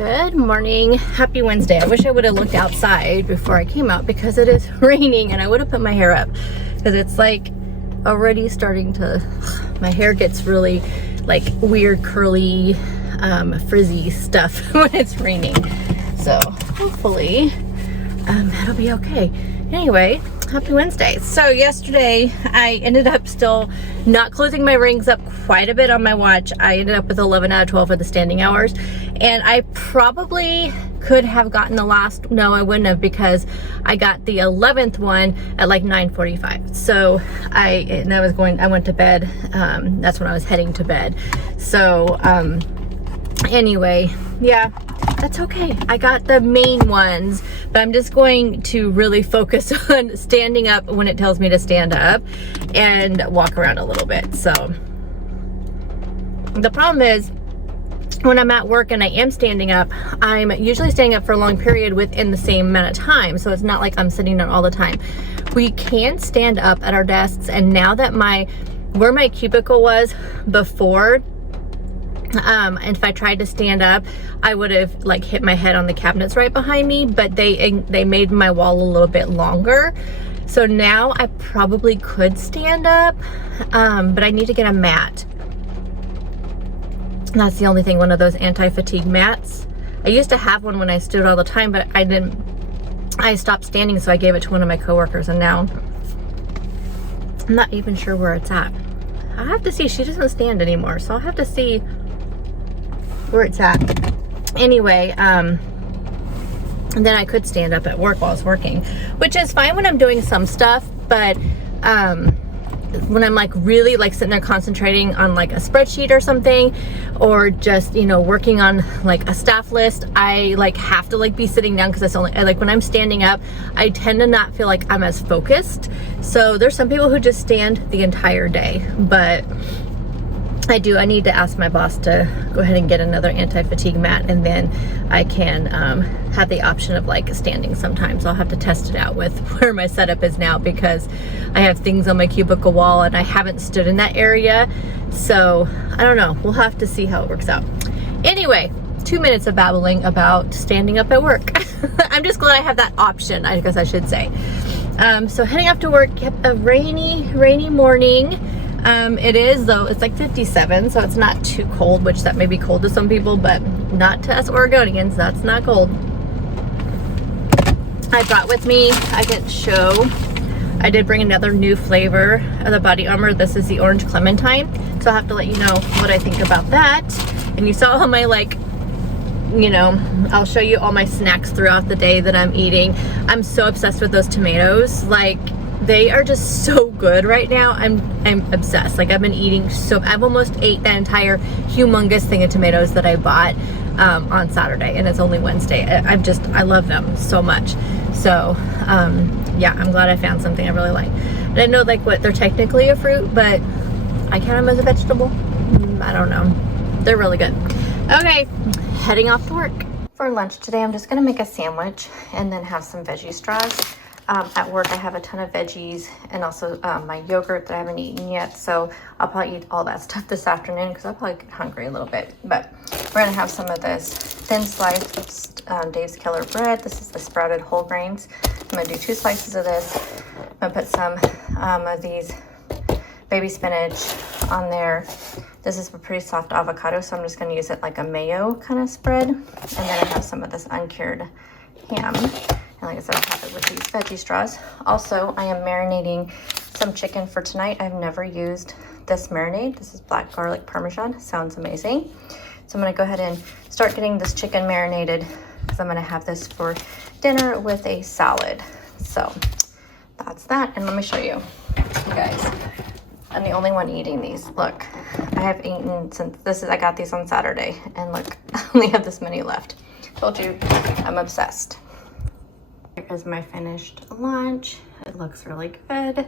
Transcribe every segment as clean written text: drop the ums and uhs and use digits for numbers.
Good morning. Happy Wednesday. I wish I would have looked outside before I came out because it is raining and I would have put my hair up because it's like already starting to, my hair gets really like weird curly frizzy stuff when it's raining. So hopefully it'll be okay. Anyway, happy Wednesday. So yesterday I ended up still not closing my rings up quite a bit on my watch. I ended up with 11 out of 12 for the standing hours, and I probably could have gotten the last, no I wouldn't have, because I got the 11th one at like 9:45. So I went to bed. That's when I was heading to bed. So anyway, yeah, that's okay. I got the main ones, but I'm just going to really focus on standing up when it tells me to stand up and walk around a little bit. So the problem is when I'm at work and I am standing up, I'm usually standing up for a long period within the same amount of time. So it's not like I'm sitting down all the time. We can stand up at our desks, and now that where my cubicle was before, and if I tried to stand up, I would have like hit my head on the cabinets right behind me, but they made my wall a little bit longer. So now I probably could stand up, but I need to get a mat. That's the only thing, one of those anti-fatigue mats. I used to have one when I stood all the time, but I stopped standing, so I gave it to one of my coworkers, and now I'm not even sure where it's at. I have to see. She doesn't stand anymore, so I'll have to see where it's at. Anyway, and then I could stand up at work while I was working, which is fine when I'm doing some stuff, but when I'm like really like sitting there concentrating on like a spreadsheet or something, or just, you know, working on like a staff list, I like have to like be sitting down, because that's only like when I'm standing up, I tend to not feel like I'm as focused. So there's some people who just stand the entire day, but I need to ask my boss to go ahead and get another anti-fatigue mat, and then I can have the option of like standing sometimes. I'll have to test it out with where my setup is now, because I have things on my cubicle wall and I haven't stood in that area. So I don't know. We'll have to see how it works out. Anyway, 2 minutes of babbling about standing up at work. I'm just glad I have that option, I guess I should say. So heading up to work, a rainy morning. It is, though, it's like 57, so it's not too cold, which that may be cold to some people, but not to us Oregonians. That's not cold. I brought with me, I didn't show, I did bring another new flavor of the Body Armor. This is the orange Clementine, so I'll have to let you know what I think about that. And you saw all my, like, you know, I'll show you all my snacks throughout the day that I'm eating. I'm so obsessed with those tomatoes. Like, they are just so good right now. I'm obsessed. Like, I've been eating I've almost ate that entire humongous thing of tomatoes that I bought on Saturday, and it's only Wednesday. I love them so much. So yeah, I'm glad I found something I really like. I didn't know like what they're technically a fruit, but I count them as a vegetable. I don't know. They're really good. Okay, heading off to work. For lunch today, I'm just gonna make a sandwich and then have some veggie straws. At work, I have a ton of veggies and also my yogurt that I haven't eaten yet. So I'll probably eat all that stuff this afternoon, because I'll probably get hungry a little bit. But we're gonna have some of this thin sliced Dave's Killer bread. This is the sprouted whole grains. I'm gonna do 2 slices of this. I'm gonna put some of these baby spinach on there. This is a pretty soft avocado, so I'm just gonna use it like a mayo kind of spread. And then I have some of this uncured ham. And like I said, I'll have it with these veggie straws. Also, I am marinating some chicken for tonight. I've never used this marinade. This is black garlic parmesan. Sounds amazing. So I'm gonna go ahead and start getting this chicken marinated, because I'm gonna have this for dinner with a salad. So that's that. And let me show you guys. I'm the only one eating these. Look, I have eaten since I got these on Saturday, and look, I only have this many left. Told you, I'm obsessed. Here is my finished lunch. It looks really good.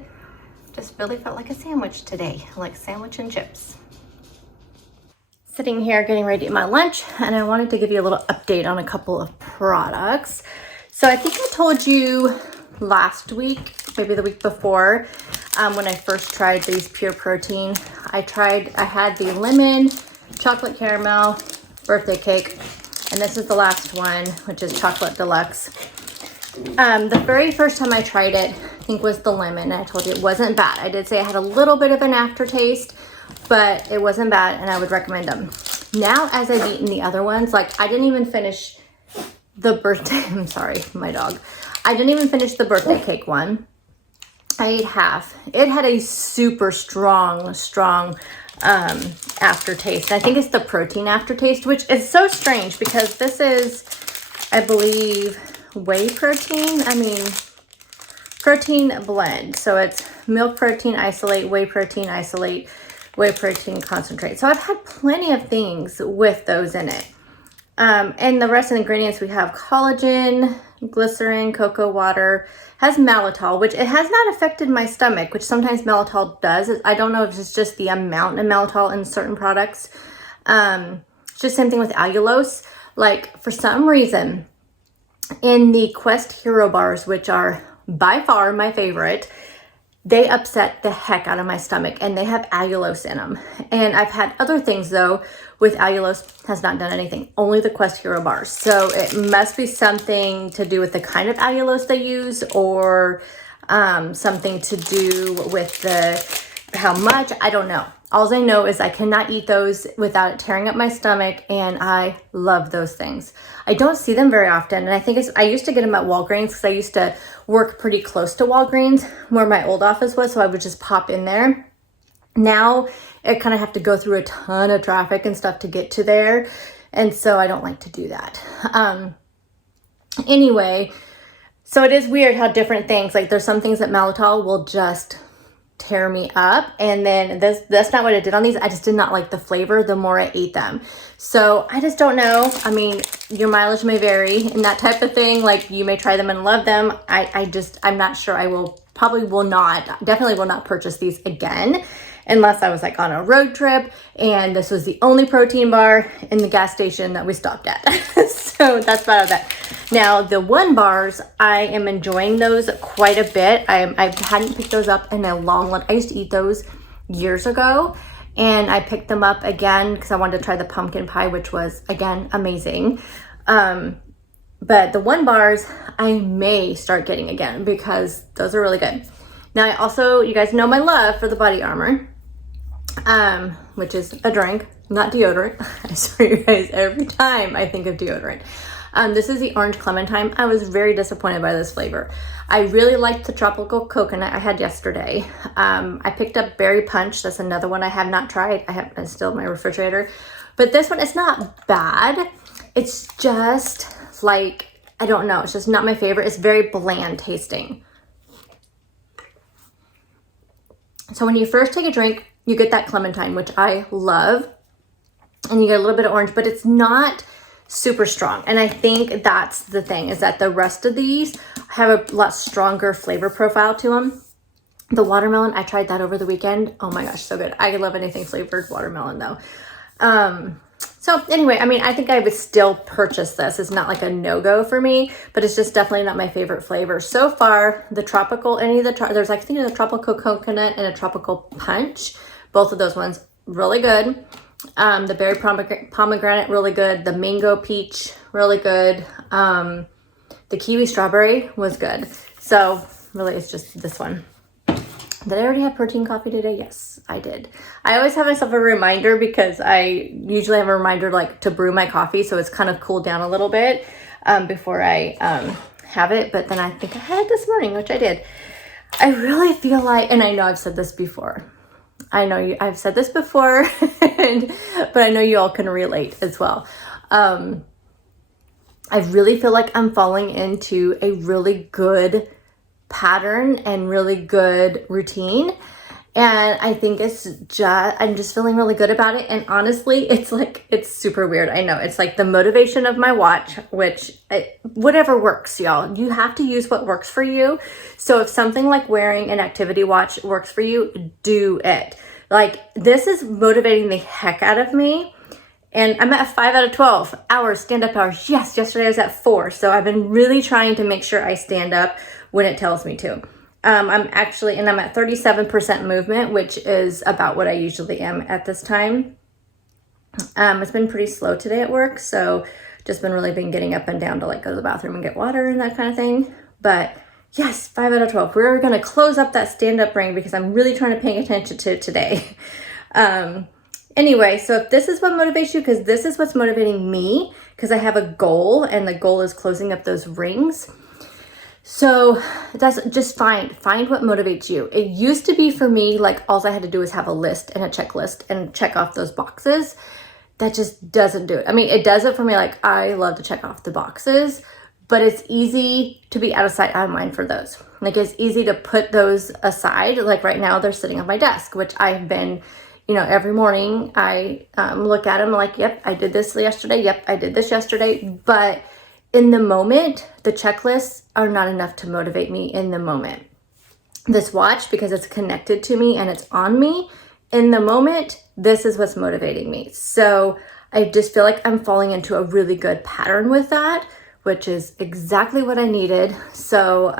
Just really felt like a sandwich today, like sandwich and chips. Sitting here getting ready to eat my lunch, and I wanted to give you a little update on a couple of products. So I think I told you last week, maybe the week before, when I first tried these Pure Protein. I had the lemon, chocolate caramel, birthday cake, And this is the last one, which is Chocolate Deluxe. The very first time I tried it, I think was the lemon. I told you it wasn't bad. I did say it had a little bit of an aftertaste, but it wasn't bad and I would recommend them. Now, as I've eaten the other ones, like I didn't even finish the birthday, I'm sorry, my dog. I didn't even finish the birthday cake one. I ate half. It had a super strong aftertaste. I think it's the protein aftertaste, which is so strange because this is, I believe, whey protein. I mean, protein blend. So it's milk protein isolate, whey protein isolate, whey protein concentrate. So I've had plenty of things with those in it. And the rest of the ingredients, we have collagen, glycerin, cocoa water, has maltitol, which it has not affected my stomach, which sometimes maltitol does. I don't know if it's just the amount of maltitol in certain products. It's just same thing with allulose. Like for some reason, in the Quest Hero bars, which are by far my favorite, they upset the heck out of my stomach and they have allulose in them. And I've had other things though with allulose, has not done anything, only the Quest Hero bars. So it must be something to do with the kind of allulose they use or something to do with how much, I don't know. All I know is I cannot eat those without it tearing up my stomach, and I love those things. I don't see them very often, and I think I used to get them at Walgreens because I used to work pretty close to Walgreens where my old office was, so I would just pop in there. Now I kind of have to go through a ton of traffic and stuff to get to there, and so I don't like to do that. Anyway, so it is weird how different things, like there's some things that maltitol will just tear me up, and then that's not what I did on these. I just did not like the flavor the more I ate them. So I just don't know. I mean, your mileage may vary and that type of thing. Like you may try them and love them. I'm not sure. I definitely will not purchase these again unless I was like on a road trip and this was the only protein bar in the gas station that we stopped at. So that's about that. Now the one bars, I am enjoying those quite a bit. I hadn't picked those up in a long I used to eat those years ago, and I picked them up again because I wanted to try the pumpkin pie, which was again amazing. But the one bars I may start getting again because those are really good. Now I also, you guys know my love for the Body Armor, which is a drink, not deodorant. I swear you guys, every time I think of deodorant. This is the Orange Clementine. I was very disappointed by this flavor. I really liked the tropical coconut I had yesterday. I picked up Berry Punch. That's another one I have not tried. It's still in my refrigerator. But this one, it's not bad. It's just like, I don't know. It's just not my favorite. It's very bland tasting. So when you first take a drink, you get that Clementine, which I love. And you get a little bit of orange, but it's not super strong. And I think that's the thing, is that the rest of these have a lot stronger flavor profile to them. The watermelon, I tried that over the weekend. Oh my gosh, so good. I love anything flavored watermelon though. So anyway, I mean, I think I would still purchase this. It's not like a no-go for me, but it's just definitely not my favorite flavor. So far, the tropical, there's like, I think a tropical coconut and a tropical punch. Both of those ones, really good. The berry pomegranate, really good. The mango peach, really good. The kiwi strawberry was good. So really, it's just this one. Did I already have protein coffee today? Yes, I did. I always have myself a reminder because I usually have a reminder like to brew my coffee, so it's kind of cooled down a little bit before I have it. But then I think I had it this morning, which I did. I really feel like, and I know I've said this before. I've said this before, but I know you all can relate as well. I really feel like I'm falling into a really good pattern and really good routine. And I think I'm just feeling really good about it. And honestly, it's super weird. I know it's like the motivation of my watch, whatever works, y'all. You have to use what works for you. So if something like wearing an activity watch works for you, do it. Like this is motivating the heck out of me. And I'm at 5 out of 12 hours, stand-up hours. Yes, yesterday I was at 4. So I've been really trying to make sure I stand up when it tells me to. I'm at 37% movement, which is about what I usually am at this time. It's been pretty slow today at work, so just been getting up and down to like go to the bathroom and get water and that kind of thing. But yes, 5 out of 12. We're going to close up that stand-up ring because I'm really trying to pay attention to today. Anyway, so if this is what motivates you, because this is what's motivating me, because I have a goal and the goal is closing up those rings. So that's just find what motivates you. It used to be for me, like all I had to do is have a list and a checklist and check off those boxes. That just doesn't do it. I mean, it does it for me. Like I love to check off the boxes, but it's easy to be out of sight, out of mind for those. Like it's easy to put those aside. Like right now they're sitting on my desk, which I've been, you know, every morning I look at them like, yep, I did this yesterday. Yep, I did this yesterday. But in the moment, the checklists are not enough to motivate me in the moment. This watch, because it's connected to me and it's on me in the moment, this is what's motivating me. So I just feel like I'm falling into a really good pattern with that, which is exactly what I needed. So,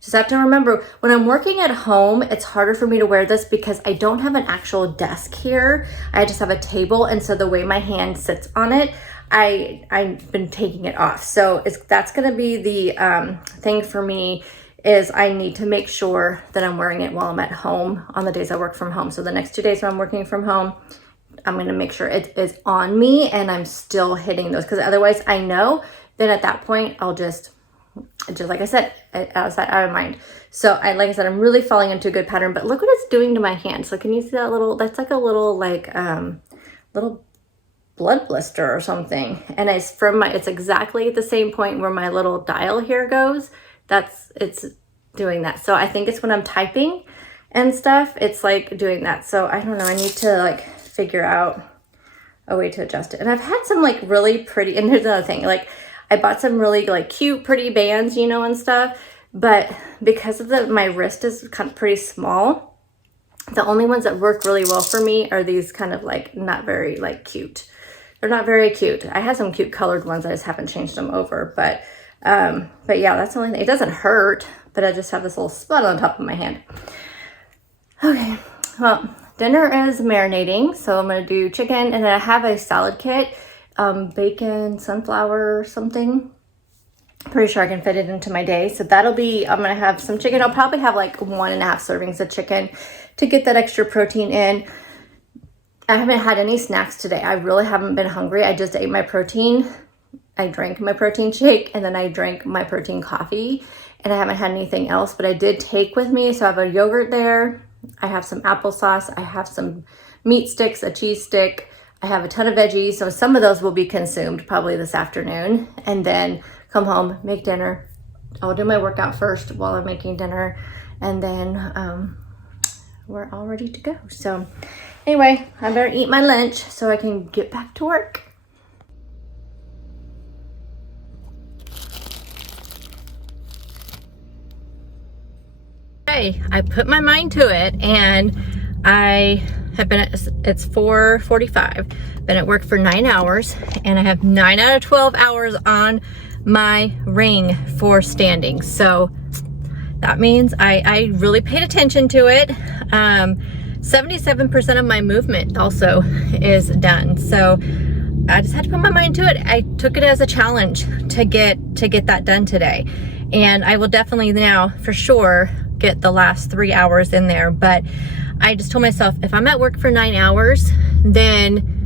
just have to remember when I'm working at home, it's harder for me to wear this because I don't have an actual desk here. I just have a table. And so the way my hand sits on it, I've been taking it off. So that's going to be the thing for me is I need to make sure that I'm wearing it while I'm at home on the days I work from home. So the next 2 days when I'm working from home, I'm going to make sure it is on me and I'm still hitting those, because otherwise I know then at that point I'll just like I said, out of mind. So like I said, I'm really falling into a good pattern, but look what it's doing to my hand. So can you see that that's like a little little blood blister or something. And it's exactly at the same point where my little dial here goes. It's doing that. So I think it's when I'm typing and stuff, it's like doing that. So I don't know, I need to like figure out a way to adjust it. And I've had some like really pretty, and here's another thing, like I bought some really like cute, pretty bands, you know, and stuff, but because of my wrist is kind of pretty small, the only ones that work really well for me are these kind of like not very like cute. They're not very cute. I have some cute colored ones. I just haven't changed them over, but yeah, that's the only thing. It doesn't hurt, but I just have this little spot on top of my hand. Okay, well, dinner is marinating, so I'm gonna do chicken, and then I have a salad kit. Bacon, sunflower, something. Pretty sure I can fit it into my day. So that'll be, I'm going to have some chicken. I'll probably have like 1.5 servings of chicken to get that extra protein in. I haven't had any snacks today. I really haven't been hungry. I just ate my protein. I drank my protein shake and then I drank my protein coffee, and I haven't had anything else, but I did take with me. So I have a yogurt there. I have some applesauce. I have some meat sticks, a cheese stick. I have a ton of veggies, so some of those will be consumed probably this afternoon, and then come home, make dinner. I'll do my workout first while I'm making dinner, and then we're all ready to go. So anyway, I better eat my lunch so I can get back to work. Hey, I put my mind to it, and it's 4:45, been at work for 9 hours, and I have 9 out of 12 hours on my ring for standing. So that means I really paid attention to it. 77% of my movement also is done. So I just had to put my mind to it. I took it as a challenge to get that done today. And I will definitely now for sure get the last 3 hours in there. But I just told myself, if I'm at work for 9 hours, then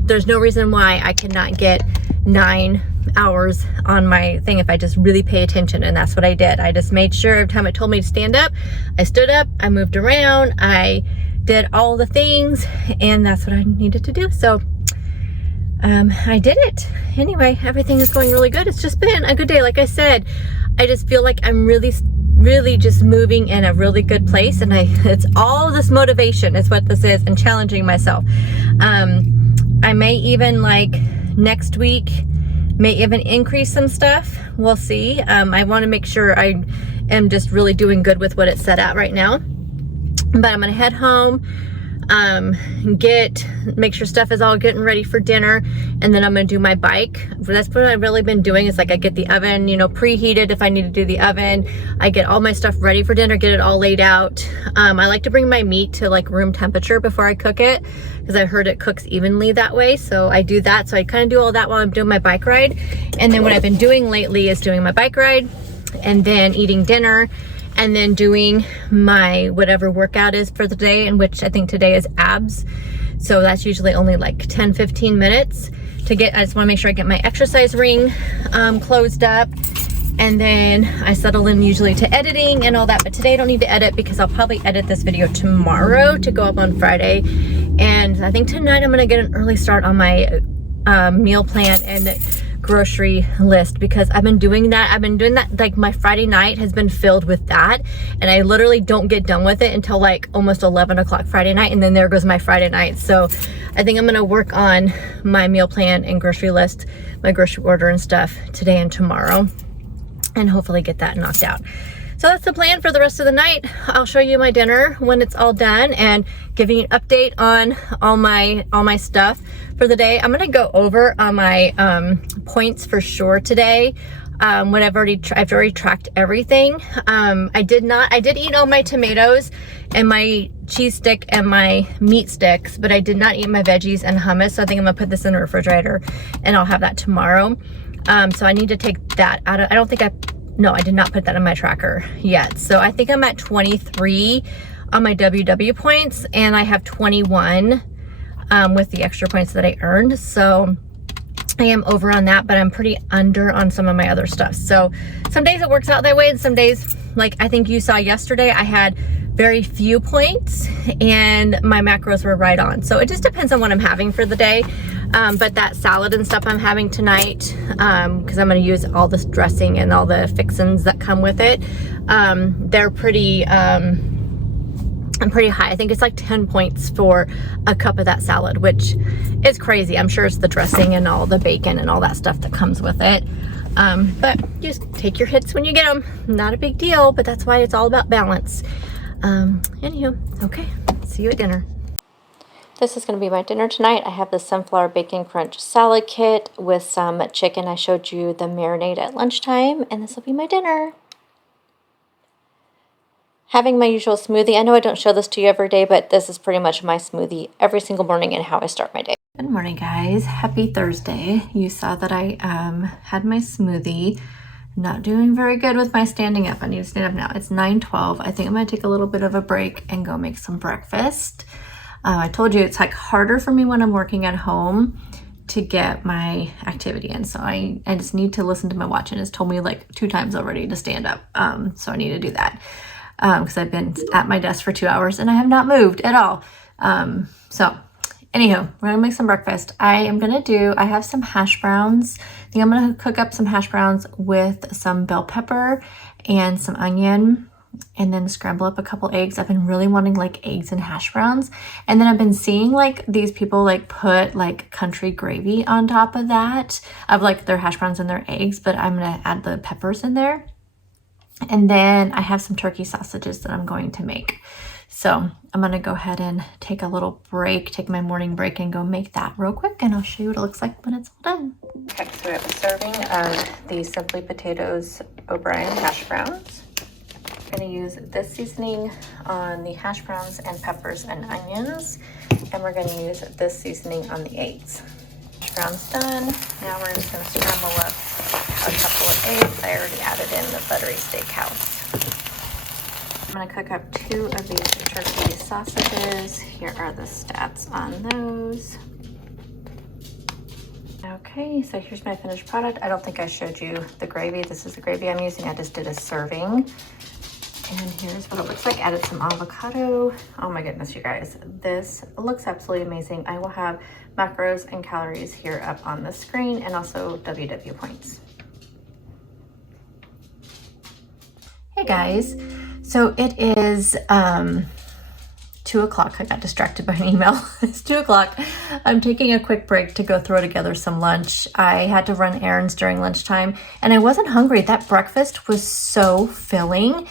there's no reason why I cannot get 9 hours on my thing if I just really pay attention. And that's what I did. I just made sure every time it told me to stand up, I stood up, I moved around, I did all the things, and that's what I needed to do. So I did it. Anyway, everything is going really good. It's just been a good day. Like I said, I just feel like I'm really just moving in a really good place, and it's all this motivation is what this is, and challenging myself. I may even like next week may even increase some stuff. We'll see. I want to make sure I am just really doing good with what it's set at right now. But I'm gonna head home. make sure stuff is all getting ready for dinner, and then I'm gonna do my bike. That's what I've really been doing, is like I get the oven, you know, preheated if I need to do the oven. I get all my stuff ready for dinner, get it all laid out. I like to bring my meat to like room temperature before I cook it, because I heard it cooks evenly that way. So I do that. So I kind of do all that while I'm doing my bike ride. And then what I've been doing lately is doing my bike ride and then eating dinner, and then doing my whatever workout is for the day, in which I think today is abs. So that's usually only like 10-15 minutes to get. I just want to make sure I get my exercise ring closed up, and then I settle in usually to editing and all that. But today I don't need to edit, because I'll probably edit this video tomorrow to go up on Friday. And I think tonight I'm gonna get an early start on my meal plan and grocery list, because I've been doing that. Like my Friday night has been filled with that, and I literally don't get done with it until like almost 11 o'clock Friday night, and then there goes my Friday night. So I think I'm gonna work on my meal plan and grocery list, my grocery order and stuff today and tomorrow, and hopefully get that knocked out. So that's the plan for the rest of the night. I'll show you my dinner when it's all done, and give you an update on all my stuff for the day. I'm gonna go over on my points for sure today. When I've already tracked everything. I did eat all my tomatoes and my cheese stick and my meat sticks, but I did not eat my veggies and hummus. So I think I'm gonna put this in the refrigerator, and I'll have that tomorrow. So I need to take that out of, no, I did not put that in my tracker yet. So I think I'm at 23 on my WW points, and I have 21 with the extra points that I earned. So I am over on that, but I'm pretty under on some of my other stuff. So some days it works out that way, and some days, like I think you saw yesterday, I had very few points and my macros were right on. So it just depends on what I'm having for the day. But that salad and stuff I'm having tonight, because I'm going to use all this dressing and all the fixins that come with it, they're pretty high. I think it's like 10 points for a cup of that salad, which is crazy. I'm sure it's the dressing and all the bacon and all that stuff that comes with it. But just take your hits when you get them. Not a big deal, but that's why it's all about balance. Anywho, okay, see you at dinner. This is going to be my dinner tonight. I have the sunflower bacon crunch salad kit with some chicken. I showed you the marinade at lunchtime, and this will be my dinner. Having my usual smoothie. I know I don't show this to you every day, but this is pretty much my smoothie every single morning and how I start my day. Good morning, guys. Happy Thursday. You saw that I had my smoothie. Not doing very good with my standing up. I need to stand up now. It's 9:12. I think I'm going to take a little bit of a break and go make some breakfast. I told you it's like harder for me when I'm working at home to get my activity in. So I just need to listen to my watch, and it's told me like 2 times already to stand up. So I need to do that because I've been at my desk for 2 hours and I have not moved at all. So anywho, we're gonna make some breakfast. I have some hash browns. I think I'm gonna cook up some hash browns with some bell pepper and some onion, and then scramble up a couple eggs. I've been really wanting like eggs and hash browns. And then I've been seeing like these people like put like country gravy on top of that, of like their hash browns and their eggs, but I'm gonna add the peppers in there. And then I have some turkey sausages that I'm going to make. So I'm gonna go ahead and take a little break, take my morning break, and go make that real quick, and I'll show you what it looks like when it's all done. Okay, so we have a serving of these Simply Potatoes O'Brien hash browns. I'm going to use this seasoning on the hash browns and peppers and onions, and we're going to use this seasoning on the eggs. Hash browns done. Now we're just going to scramble up a couple of eggs. I already added in the buttery steakhouse. I'm going to cook up 2 of these turkey sausages. Here are the stats on those. Okay, so here's my finished product. I don't think I showed you the gravy. This is the gravy I'm using. I just did a serving. And here's what it looks like. Added some avocado. Oh my goodness, you guys. This looks absolutely amazing. I will have macros and calories here up on the screen, and also WW points. Hey guys. So it is 2 o'clock. I got distracted by an email. It's 2 o'clock. I'm taking a quick break to go throw together some lunch. I had to run errands during lunchtime, and I wasn't hungry. That breakfast was so filling.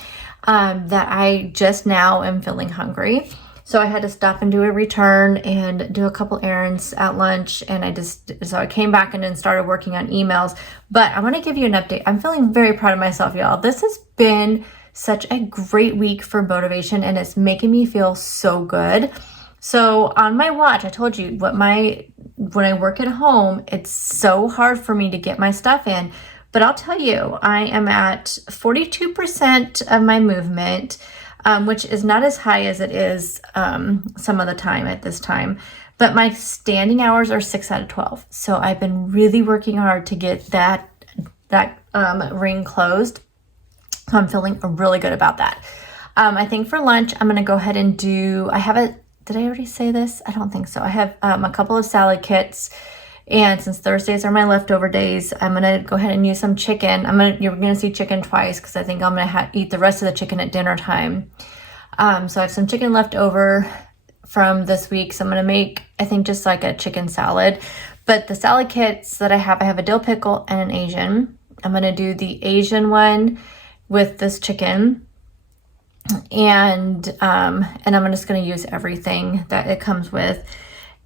That I just now am feeling hungry. So I had to stop and do a return and do a couple errands at lunch. And so I came back and then started working on emails. But I want to give you an update. I'm feeling very proud of myself, y'all. This has been such a great week for motivation, and it's making me feel so good. So on my watch, I told you when I work at home, it's so hard for me to get my stuff in. But I'll tell you, I am at 42% of my movement, which is not as high as it is some of the time at this time. But my standing hours are 6 out of 12. So I've been really working hard to get that ring closed. So I'm feeling really good about that. I think for lunch, I'm going to go ahead and did I already say this? I don't think so. I have a couple of salad kits. And since Thursdays are my leftover days, I'm going to go ahead and use some chicken. You're going to see chicken twice because I think I'm going to eat the rest of the chicken at dinner time. So I have some chicken left over from this week. So I'm going to make, I think, just like a chicken salad. But the salad kits that I have a dill pickle and an Asian. I'm going to do the Asian one with this chicken. And I'm just going to use everything that it comes with.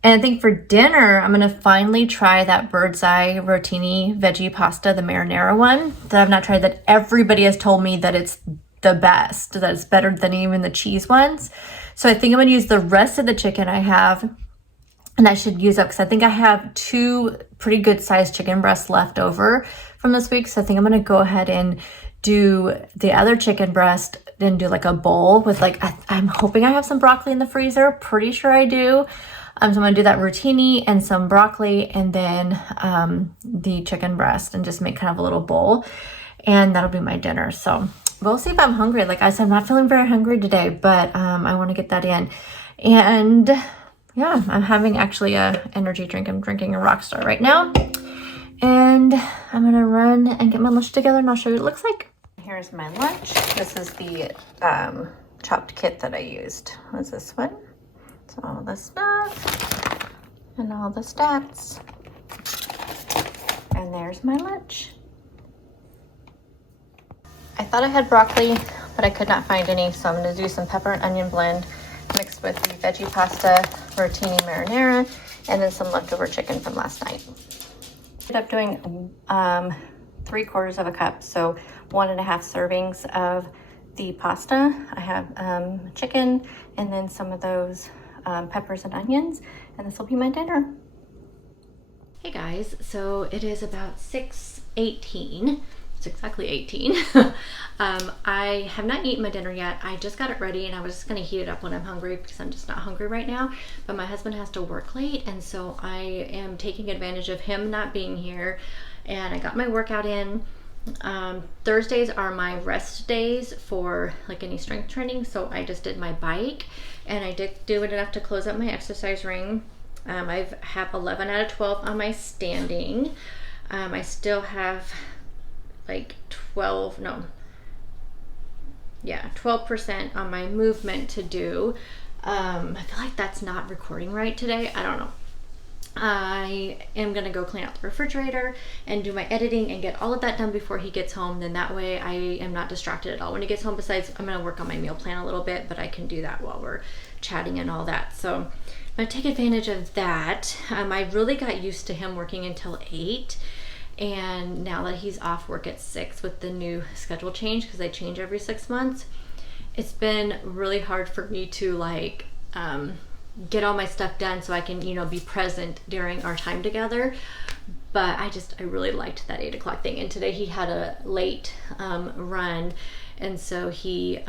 And I think for dinner, I'm going to finally try that Bird's Eye Rotini veggie pasta, the marinara one that I've not tried, that everybody has told me that it's the best, that it's better than even the cheese ones. So I think I'm going to use the rest of the chicken I have, and I should use up because I think I have 2 pretty good sized chicken breasts left over from this week. So I think I'm going to go ahead and do the other chicken breast, then do like a bowl with I'm hoping I have some broccoli in the freezer. Pretty sure I do. So I'm going to do that rotini and some broccoli and then the chicken breast and just make kind of a little bowl. And that'll be my dinner. So we'll see if I'm hungry. Like I said, I'm not feeling very hungry today, but I want to get that in. And yeah, I'm having actually a energy drink. I'm drinking a Rockstar right now. And I'm going to run and get my lunch together and I'll show you what it looks like. Here's my lunch. This is the chopped kit that I used. What's this one? So all the stuff and all the stats. And there's my lunch. I thought I had broccoli, but I could not find any. So I'm going to do some pepper and onion blend mixed with the veggie pasta, rotini marinara, and then some leftover chicken from last night. I ended up doing 3/4 of a cup, so 1.5 servings of the pasta. I have chicken and then some of those peppers and onions, and this will be my dinner. Hey guys, so it is about 6:18. It's exactly 18. I have not eaten my dinner yet. I just got it ready and I was just gonna heat it up when I'm hungry because I'm just not hungry right now. But my husband has to work late, and so I am taking advantage of him not being here. And I got my workout in. Thursdays are my rest days for like any strength training. So I just did my bike and I did do it enough to close up my exercise ring. I have 11 out of 12 on my standing. I still have like 12% on my movement to do. I feel like that's not recording right today. I don't know. I am gonna go clean out the refrigerator and do my editing and get all of that done before he gets home. Then that way I am not distracted at all when he gets home. Besides, I'm gonna work on my meal plan a little bit, but I can do that while we're chatting and all that. So I'm gonna take advantage of that. I really got used to him working until 8. And now that he's off work at 6 with the new schedule change, because they change every 6 months, it's been really hard for me to like get all my stuff done so I can, be present during our time together. But I really liked that 8 o'clock thing. And today he had a late run, and so he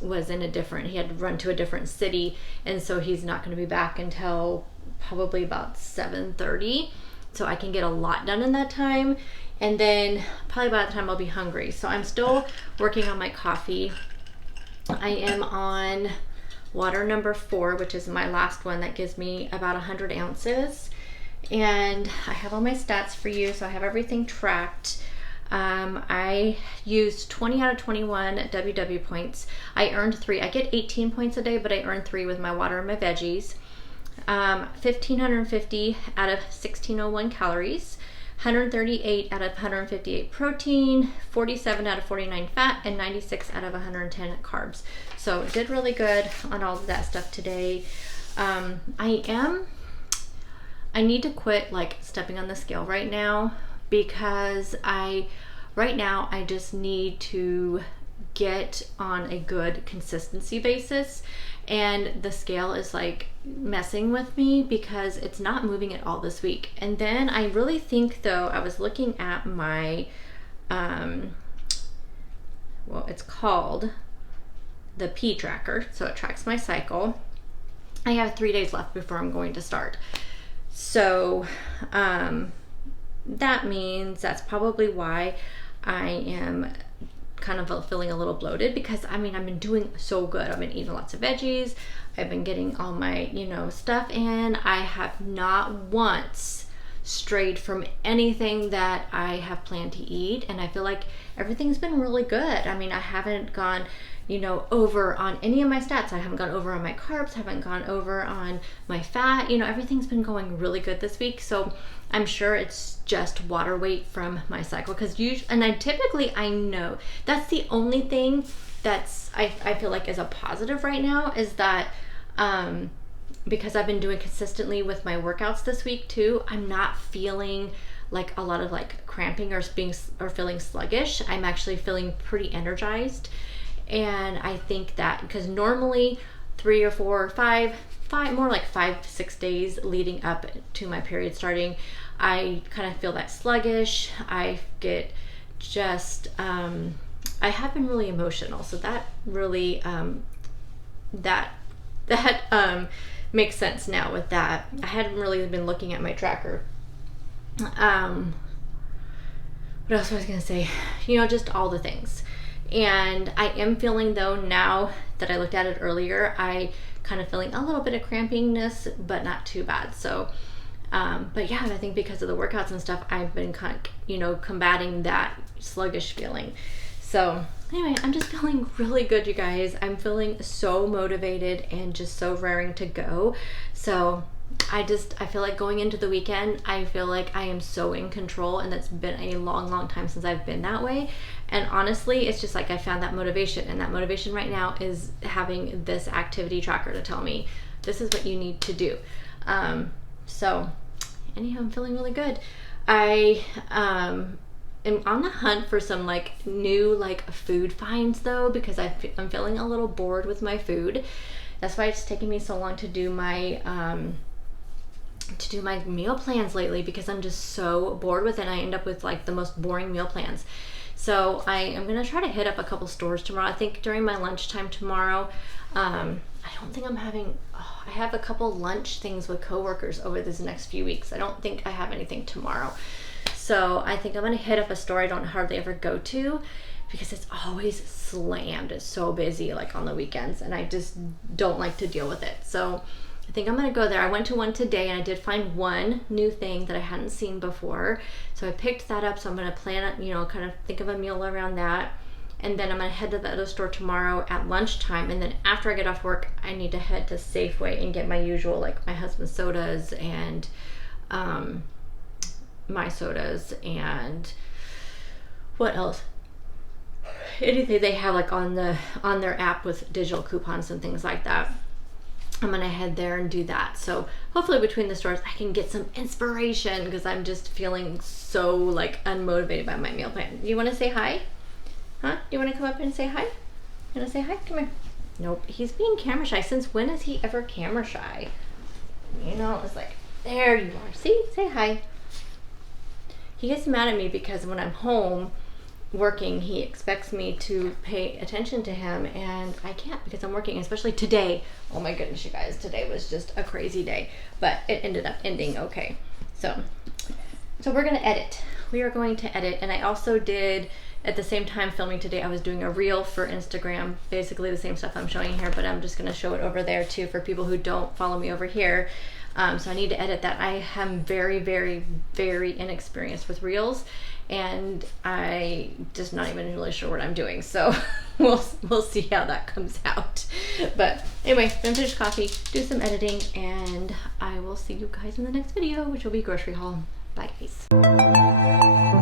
was he had to run to a different city, and so he's not going to be back until probably about 7:30. So I can get a lot done in that time, and then probably by the time I'll be hungry. So I'm still working on my coffee. I am on water number 4, which is my last one. That gives me about 100 ounces. And I have all my stats for you, so I have everything tracked. I used 20 out of 21 WW points. I earned 3. I get 18 points a day, but I earned 3 with my water and my veggies. 1,550 out of 1,601 calories. 138 out of 158 protein, 47 out of 49 fat, and 96 out of 110 carbs. So did really good on all of that stuff today. I need to quit like stepping on the scale right now, because right now I just need to get on a good consistency basis, and the scale is like messing with me because it's not moving at all this week. And then I really think, though, I was looking at my well, it's called the P tracker, so it tracks my cycle. I have 3 days left before I'm going to start, so that means that's probably why I am kind of feeling a little bloated, because I mean, I've been doing so good. I've been eating lots of veggies. I've been getting all my, stuff in. I have not once strayed from anything that I have planned to eat, and I feel like everything's been really good. I mean, I haven't gone over on any of my stats. I haven't gone over on my carbs, haven't gone over on my fat. Everything's been going really good this week. So I'm sure it's just water weight from my cycle, because I know that's the only thing that's I feel like is a positive right now, is that because I've been doing consistently with my workouts this week too, I'm not feeling like a lot of like cramping or feeling sluggish. I'm actually feeling pretty energized. And I think that because normally 3 or 4 or 5, more like 5-6 days leading up to my period starting, I kind of feel that sluggish. I get just, I have been really emotional. So that really, that makes sense now with that. I hadn't really been looking at my tracker. What else was I going to say? Just all the things. And I am feeling, though, now that I looked at it earlier, I kind of feeling a little bit of crampiness, but not too bad. So, but yeah, I think because of the workouts and stuff, I've been kind of, combating that sluggish feeling. So anyway, I'm just feeling really good, you guys. I'm feeling so motivated and just so raring to go. So I feel like going into the weekend, I feel like I am so in control, and that's been a long, long time since I've been that way. And honestly, it's just like I found that motivation, and that motivation right now is having this activity tracker to tell me this is what you need to do. So anyhow, I'm feeling really good. I am on the hunt for some like new like food finds, though, because I'm feeling a little bored with my food. That's why it's taking me so long to do my meal plans lately, because I'm just so bored with it, and I end up with like the most boring meal plans. So I am going to try to hit up a couple stores tomorrow. I think during my lunchtime tomorrow, I don't think I have a couple lunch things with coworkers over this next few weeks. I don't think I have anything tomorrow. So I think I'm going to hit up a store I don't hardly ever go to, because it's always slammed. It's so busy like on the weekends, and I just don't like to deal with it. So I think I'm going to go there. I went to one today, and I did find one new thing that I hadn't seen before. So I picked that up. So I'm going to plan, kind of think of a meal around that. And then I'm going to head to the other store tomorrow at lunchtime. And then after I get off work, I need to head to Safeway and get my usual, like my husband's sodas and my sodas, and what else? Anything they have like on their app with digital coupons and things like that. I'm gonna head there and do that. So hopefully between the stores I can get some inspiration, because I'm just feeling so like unmotivated by my meal plan. You want to say hi? Huh? Do you want to come up and say hi? You want to say hi? Come here. Nope. He's being camera shy. Since when is he ever camera shy? It's like, there you are. See? Say hi. He gets mad at me because when I'm home working, he expects me to pay attention to him, and I can't because I'm working, especially today. Oh my goodness, you guys, today was just a crazy day, but it ended up ending okay. So we're gonna edit. We are going to edit. And I also did, at the same time filming today, I was doing a reel for Instagram, basically the same stuff I'm showing here, but I'm just gonna show it over there too for people who don't follow me over here. So I need to edit that. I am very, very, very inexperienced with reels, and I just not even really sure what I'm doing. So we'll see how that comes out. But anyway, I'm gonna finish coffee, do some editing, and I will see you guys in the next video, which will be grocery haul. Bye, guys.